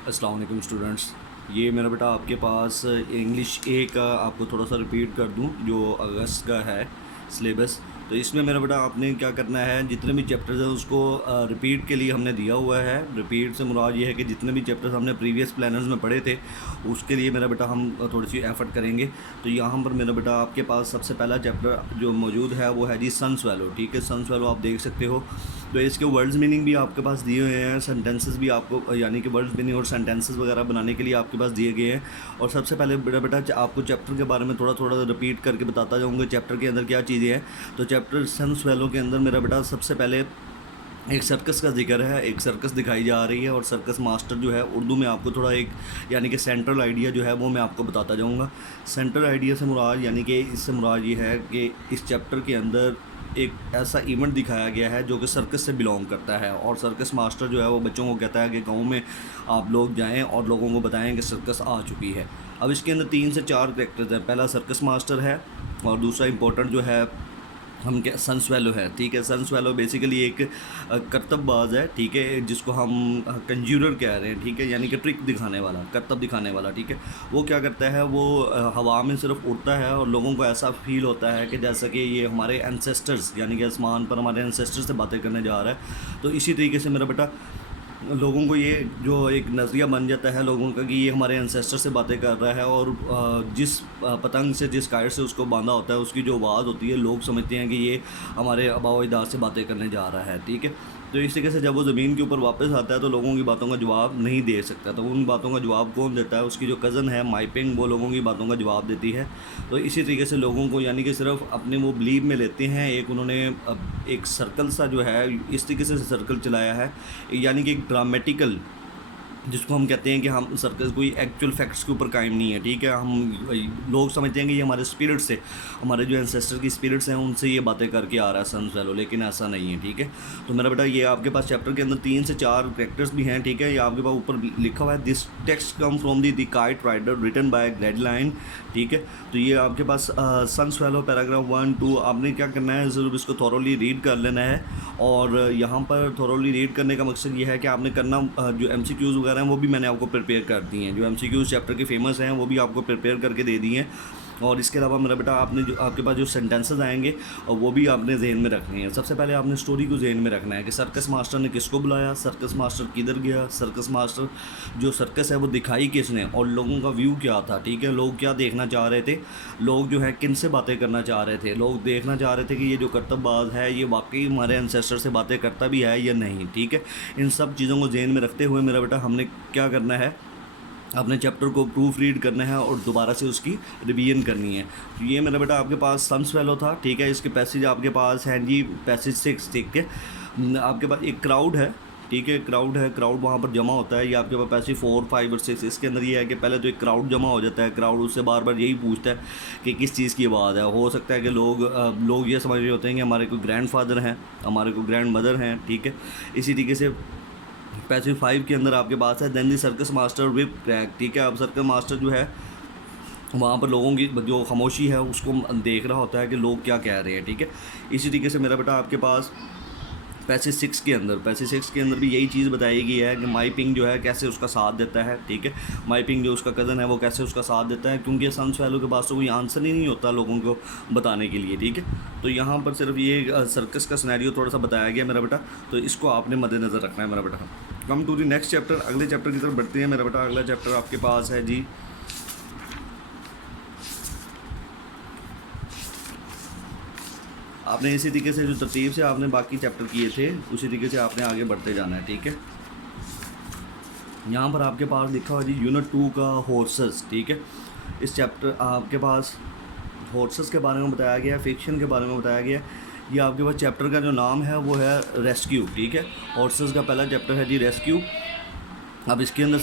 अस्सलाम वालेकुम स्टूडेंट्स। ये मेरा बेटा आपके पास इंग्लिश ए का आपको थोड़ा सा रिपीट कर दूं जो अगस्त का है सिलेबस। तो इसमें मेरा बेटा आपने क्या करना है, जितने भी चैप्टर्स हैं उसको रिपीट के लिए हमने दिया हुआ है। रिपीट से मुराद ये है कि जितने भी चैप्टर्स हमने प्रीवियस प्लानर्स में पढ़े थे उसके लिए मेरा बेटा हम थोड़ी सी एफ़र्ट करेंगे। तो यहाँ पर मेरा बेटा आपके पास सबसे पहला चैप्टर जो मौजूद है वो है जी सन स्वेलो। ठीक है, सन स्वेलो आप देख सकते हो। तो इसके वर्ड्स मीनिंग भी आपके पास दिए हुए हैं, सेंटेंसेस भी आपको यानी कि वर्ड्स मीनिंग और सेंटेंसेस वगैरह बनाने के लिए आपके पास दिए गए हैं। और सबसे पहले बेटा आपको चैप्टर के बारे में थोड़ा थोड़ा रिपीट करके बताता जाऊँगा चैप्टर के अंदर क्या चीज़ें हैं। तो चैप्टर सन स्वेलो के अंदर मेरा बेटा सबसे पहले एक सर्कस का जिक्र है, एक सर्कस दिखाई जा रही है और सर्कस मास्टर जो है उर्दू में आपको थोड़ा एक यानी कि सेंट्रल आइडिया जो है वो मैं आपको बताता जाऊँगा। सेंट्रल आइडिया से मुराद यानी कि इससे मुराद ये है कि इस चैप्टर के अंदर एक ऐसा इवेंट दिखाया गया है जो कि सर्कस से बिलोंग करता है। और सर्कस मास्टर जो है वो बच्चों को कहता है कि गाँव में आप लोग जाएँ और लोगों को बताएँ कि सर्कस आ चुकी है। अब इसके अंदर 3 से 4 कैरेक्टर्स हैं। पहला सर्कस मास्टर है और दूसरा इंपॉर्टेंट जो है हम क्या सन स्वेलो है। ठीक है, सन स्वेलो बेसिकली एक करतबबाज है। ठीक है, जिसको हम कंज्यूरर कह रहे हैं। ठीक है, यानी कि ट्रिक दिखाने वाला, करतब दिखाने वाला। ठीक है, वो क्या करता है, वो हवा में सिर्फ उड़ता है और लोगों को ऐसा फील होता है कि जैसा कि ये हमारे एंसेस्टर्स यानी कि आसमान पर हमारे एंसेस्टर्स से बातें करने जा रहा है। तो इसी तरीके से मेरा बेटा लोगों को ये जो एक नज़रिया बन जाता है लोगों का कि ये हमारे एंसेस्टर से बातें कर रहा है। और जिस पतंग से, जिस काइट से उसको बांधा होता है, उसकी जो आवाज़ होती है लोग समझते हैं कि ये हमारे आबा अजदाद से बातें करने जा रहा है। ठीक है, तो इस तरीके से जब वो ज़मीन के ऊपर वापस आता है तो लोगों की बातों का जवाब नहीं दे सकता। तो उन बातों का जवाब कौन देता है, उसकी जो कज़न है माइपिंग, वो लोगों की बातों का जवाब देती है। तो इसी तरीके से लोगों को यानी कि सिर्फ अपने वो बिलीव में लेते हैं। एक उन्होंने एक सर्कल सा जो है इस तरीके से सर्कल चलाया है, यानी कि एक ड्रामेटिकल, जिसको हम कहते हैं कि हम सर्कस कोई एक्चुअल फैक्ट्स के ऊपर कायम नहीं है। ठीक है, हम लोग समझते हैं कि ये हमारे स्पिरिट से, हमारे जो एंसेस्टर की स्पिरिट्स हैं उनसे ये बातें करके आ रहा है सन स्वेलो, लेकिन ऐसा नहीं है। ठीक है, तो मेरा बेटा ये आपके पास चैप्टर के अंदर 3 से 4 कैरेक्टर्स भी हैं। ठीक है, ये आपके पास ऊपर लिखा हुआ है, this text come from the kite rider written by Geraldine. ठीक है, तो ये आपके पास सन स्वेलो पैराग्राफ 1 2 आपने क्या करना है, ज़रूर इसको थॉरोली रीड कर लेना है। और यहाँ पर थॉरोली रीड करने का मकसद ये है कि आपने करना जो MCQs वगैरह हैं वो भी मैंने आपको प्रिपेयर कर दी हैं। जो MCQs चैप्टर के फेमस हैं वो भी आपको प्रिपेयर करके दे दिए हैं। और इसके अलावा मेरा बेटा आपने जो आपके पास जो सेंटेंसेस आएंगे और वो भी आपने जहन में रखने हैं। सबसे पहले आपने स्टोरी को जहन में रखना है कि सर्कस मास्टर ने किसको बुलाया, सर्कस मास्टर किधर गया, सर्कस मास्टर जो सर्कस है वो दिखाई किसने और लोगों का व्यू क्या था। ठीक है, लोग क्या देखना चाह रहे थे, लोग जो है किन से बातें करना चाह रहे थे, लोग देखना चाह रहे थे कि ये जो करतबबाज है ये वाकई हमारे एंसेस्टर से बातें करता भी है या नहीं। ठीक है, इन सब चीज़ों को जहन में रखते हुए मेरा बेटा हमने क्या करना है, अपने चैप्टर को प्रूफ रीड करना है और दोबारा से उसकी रिवीजन करनी है। तो ये मेरा बेटा आपके पास सन स्वेलो था। ठीक है, इसके पैसेज आपके पास हैं जी पैसेज 6। ठीक है, आपके पास एक क्राउड है। ठीक है, क्राउड है, क्राउड वहाँ पर जमा होता है। ये आपके पास पैसेज 4 5 और 6। इसके अंदर ये है कि पहले तो एक क्राउड जमा हो जाता है। क्राउड उससे बार बार यही पूछता है कि किस चीज़ की आवाज़ है। हो सकता है कि लोग ये समझ रहे होते हैं कि हमारे कोई ग्रैंड फादर हैं, हमारे कोई ग्रैंड मदर हैं। ठीक है, इसी तरीके से पैसेज 5 के अंदर आपके पास है देन दी सर्कस मास्टर विप क्रैक। ठीक है, अब सर्कस मास्टर जो है वहाँ पर लोगों की जो खामोशी है उसको देख रहा होता है कि लोग क्या कह रहे हैं। ठीक है, इसी तरीके से मेरा बेटा आपके पास पैसेज 6 के अंदर भी यही चीज़ बताई गई है कि माइपिंग जो है कैसे उसका साथ देता है। ठीक है, माइपिंग जो उसका कज़न है वो कैसे उसका साथ देता है, क्योंकि सन स्वेलो के पास तो कोई आंसर ही नहीं होता लोगों को बताने के लिए। ठीक है, तो यहाँ पर सिर्फ ये सर्कस का सिनेरियो थोड़ा सा बताया गया मेरा बेटा, तो इसको आपने मद्देनज़र रखना है मेरा बेटा। Come to the next chapter, अगले चैप्टर की तरफ बढ़ते हैं मेरा बेटा। अगला चैप्टर आपके पास है जी आपने इसी तरीके से जो तरतीब से आपने बाकी चैप्टर किए थे उसी तरीके से आपने आगे बढ़ते जाना है। ठीक है, यहाँ पर आपके पास लिखा हुआ जी यूनिट 2 का हॉर्सेस। ठीक है, इस चैप्टर आपके पास हॉर्सेस के बारे में बताया गया है, फिक्शन के बारे में बताया गया है। ये आपके पास चैप्टर का जो नाम है वो है रेस्क्यू। ठीक है, हॉर्सेस का पहला चैप्टर है जी रेस्क्यू। अब इसके अंदर